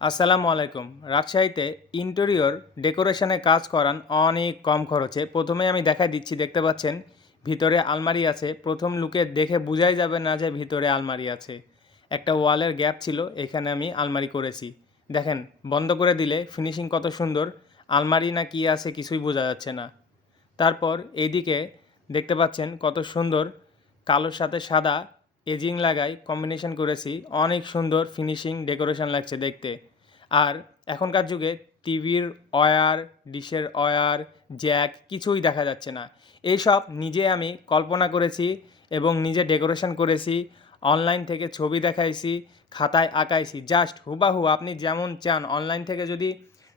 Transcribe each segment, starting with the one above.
আসসালামু আলাইকুম। রাজশাহীতে ইন্টেরিয়র ডেকোরেশনে কাজ করান অনেক কম খরচে। প্রথমেই আমি দেখাই দিচ্ছি, দেখতে পাচ্ছেন ভিতরে আলমারি আছে। প্রথম লুকে দেখে বোঝাই যাবে না যে ভিতরে আলমারি আছে। একটা ওয়ালের গ্যাপ ছিল, এখানে আমি আলমারি করেছি। দেখেন, বন্ধ করে দিলে ফিনিশিং কত সুন্দর। আলমারি না কি আছে কিছুই বোঝা যাচ্ছে না। তারপর এইদিকে দেখতে পাচ্ছেন কত সুন্দর কালোর সাথে সাদা এজিং লাগাই কম্বিনেশন করেছি। অনেক সুন্দর ফিনিশিং ডেকোরেশন লাগছে দেখতে। আর এখনকার যুগে টিভির ওয়্যার, ডিশের ওয়্যার, জ্যাক কিছুই দেখা যাচ্ছে না। এইসব নিজে আমি কল্পনা করেছি এবং নিজে ডেকোরেশন করেছি। অনলাইন থেকে ছবি দেখাইছি, খাতায় আঁকাইছি। জাস্ট হুবাহু আপনি যেমন চান অনলাইন থেকে যদি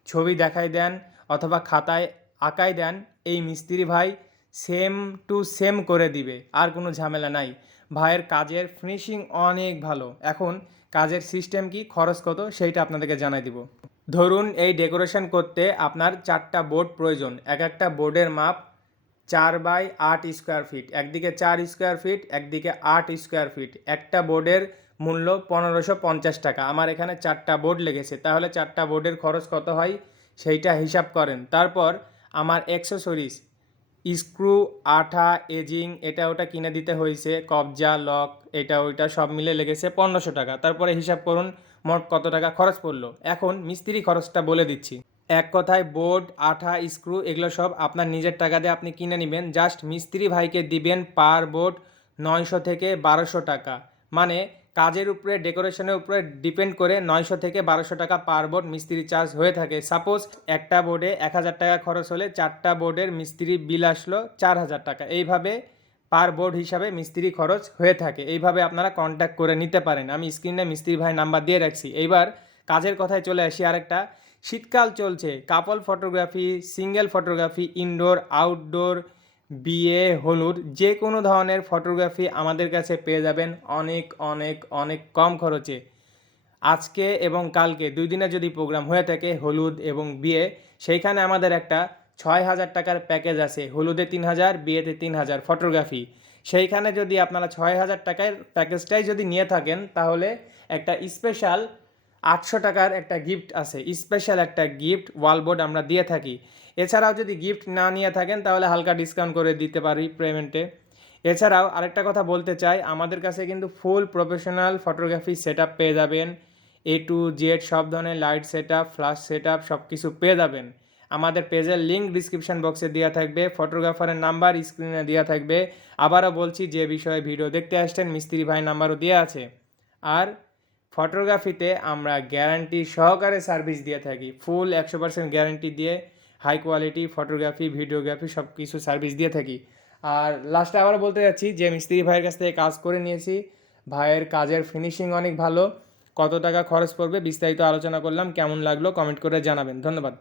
ছবি দেখাই দেন অথবা খাতায় আঁকাই দেন, এই মিস্ত্রি ভাই সেম টু সেম করে দিবে, আর কোনো ঝামেলা নাই। ভাইয়ের কাজের ফিনিশিং অনেক ভালো। এখন কাজের সিস্টেম কি, খরচ কত, সেইটা আপনাদেরকে জানাই দিব। ধরুন এই ডেকোরেশন করতে আপনার 4টা বোর্ড প্রয়োজন। এক একটা বোর্ডের মাপ 4x8 স্কোয়ার ফিট, একদিকে 4 স্কোয়ার ফিট, একদিকে 8 স্কোয়ার ফিট। একটা বোর্ডের মূল্য 1550 টাকা। আমার এখানে 4টা বোর্ড লেগেছে, তাহলে 4টা বোর্ডের খরচ কত হয় সেইটা হিসাব করেন। তারপর আমার অ্যাক্সেসরিজ, স্ক্রু, আঠা, এজিং, এটা ওটা কিনে দিতে হয়েছে, কবজা, লক, এটা ওইটা সব মিলে লেগেছে 1500 টাকা। তারপরে হিসাব করুন মোট কত টাকা খরচ পড়লো। এখন মিস্ত্রি খরচটা বলে দিচ্ছি। এক কথায় বোর্ড, আঠা, স্ক্রু এগুলো সব আপনার নিজের টাকা দিয়ে আপনি কিনে নেবেন। জাস্ট মিস্ত্রি ভাইকে দিবেন পার বোর্ড 900 থেকে 1200 টাকা। মানে কাজের উপরে, ডেকোরেশনের উপরে ডিপেন্ড করে 900 থেকে 1200 টাকা পার বোর্ড মিস্ত্রি চার্জ হয়ে থাকে। সাপোজ একটা বোর্ডে 1000 টাকা খরচ হলে 4টা বোর্ডের মিস্ত্রি বিল আসলো 4000 টাকা। এইভাবে পার বোর্ড হিসাবে মিস্ত্রি খরচ হয়ে থাকে। এইভাবে আপনারা কন্ট্যাক্ট করে নিতে পারেন। আমি স্ক্রিনে মিস্ত্রি ভাই নাম্বার দিয়ে রাখছি। এইবার কাজের কথায় চলে আসি আরেকটা। শীতকাল চলছে, couple photography, single photography, indoor, outdoor, বিয়ে, হলুদ, যে কোনো ধরনের ফটোগ্রাফি আমাদের কাছে পেয়ে যাবেন অনেক অনেক অনেক কম খরচে। আজকে এবং কালকে 2 দিনে যদি প্রোগ্রাম হয়ে থাকে হলুদ এবং বিয়ে, সেইখানে আমাদের একটা 6000 টাকার প্যাকেজ আছে। হলুদে 3000, বিয়েতে 3000 ফটোগ্রাফি। সেইখানে যদি আপনারা 6000 টাকার প্যাকেজটাই যদি নিয়ে থাকেন, তাহলে একটা স্পেশাল 800 টাকার একটা গিফট আছে। স্পেশাল একটা গিফট ওয়ালবোর্ড আমরা দিয়ে থাকি। এছাড়াও যদি গিফট না নিয়ে থাকেন তাহলে হালকা ডিসকাউন্ট করে দিতে পারি পেমেন্টে। এছাড়াও আরেকটা কথা বলতে চাই, আমাদের কাছে কিন্তু ফুল প্রফেশনাল ফটোগ্রাফি সেট আপ পেয়ে যাবেন। A to Z সব ধরনের light set up, flash set up সব কিছু পেয়ে যাবেন। আমাদের পেজের লিঙ্ক ডিসক্রিপশন বক্সে দেওয়া থাকবে, ফটোগ্রাফারের নাম্বার স্ক্রিনে দেওয়া থাকবে। আবারও বলছি, যে বিষয়ে ভিডিও দেখতে আসছেন মিস্ত্রি ভাই নাম্বারও দেওয়া আছে। আর ফটোগ্রাফিতে আমরা গ্যারান্টি সহকারে সার্ভিস দিয়ে থাকি। ফুল 100% গ্যারান্টি দিয়ে হাই কোয়ালিটি ফটোগ্রাফি, ভিডিওগ্রাফি সব কিছু সার্ভিস দিয়ে থাকি। আর লাস্টে আবারও বলতে যাচ্ছি যে মিস্ত্রি ভাইয়ের কাছ থেকে কাজ করে নিয়েছি। ভাইয়ের কাজের ফিনিশিং অনেক ভালো। কত টাকা খরচ পড়বে বিস্তারিত আলোচনা করলাম। কেমন লাগলো কমেন্ট করে জানাবেন। ধন্যবাদ।